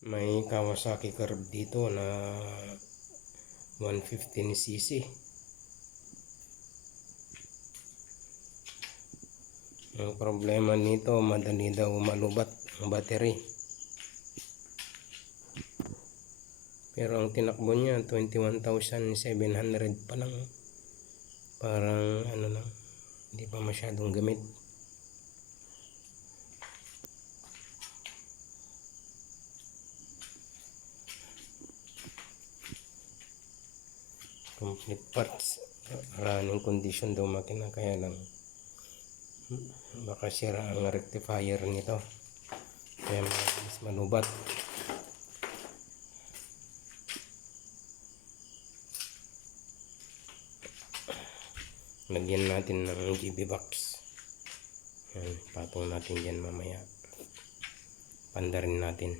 May Kawasaki Curve dito na 115cc. Ang problema nito, madali daw malubat ang battery. Pero ang tinakbo niya 21,700 pa lang. Parang ano lang, hindi pa masyadong gamit. Complete parts, running condition daw makina, kaya lang baka sira ang rectifier nito kaya mas malubat. Lagyan natin ng GB box. Yan, patong natin dyan mamaya, pandarin natin.